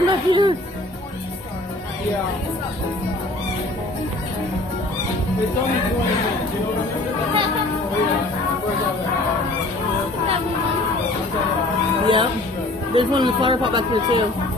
some back here. Yeah. It's only 20 minutes, you know what I mean? Where's all that? Yep. There's one in the flower pot back there too.